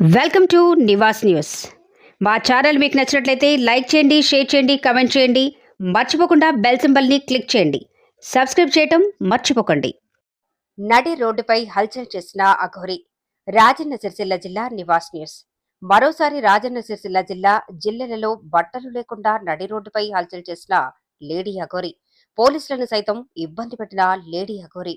Welcome to Nivas news. మా channel మీకు నచ్చినట్లయితే లైక్ చేయండి షేర్ చేయండి కమెంట్ చేయండి. మర్చిపోకుండా బెల్ సింబల్ని క్లిక్ చేయండి. సబ్స్క్రైబ్ చేయటం మర్చిపోకండి. నడి రోడ్డుపై హల్చల్ చేసిన అఘోరి రాజన్న సిరిసిల్ల జిల్లా నివాస్ న్యూస్. మరోసారి రాజన్న సిరిసిల్ల జిల్లా జిల్లెలలో బట్టలు లేకుండా నడి రోడ్డుపై హల్చల్ చేసిన లేడీ అఘోరి పోలీసులను సైతం ఇబ్బంది పెట్టిన లేడీ అఘోరి.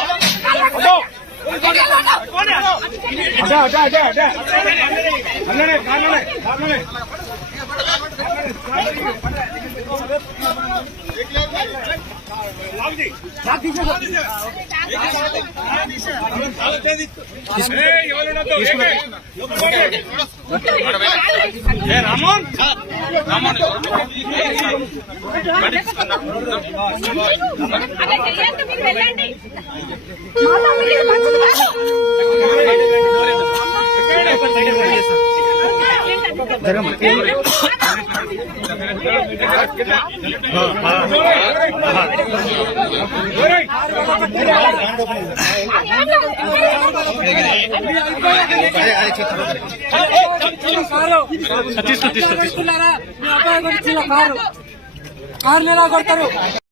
అదే అదే అదే అదే అన్ననే కారణమే కారణమే రామోన్ అలా వెళ్ళండి. తీసుకున్నారా మీ అబ్బాయి గురించి కారు. కార్లు ఎలా కొడతారు?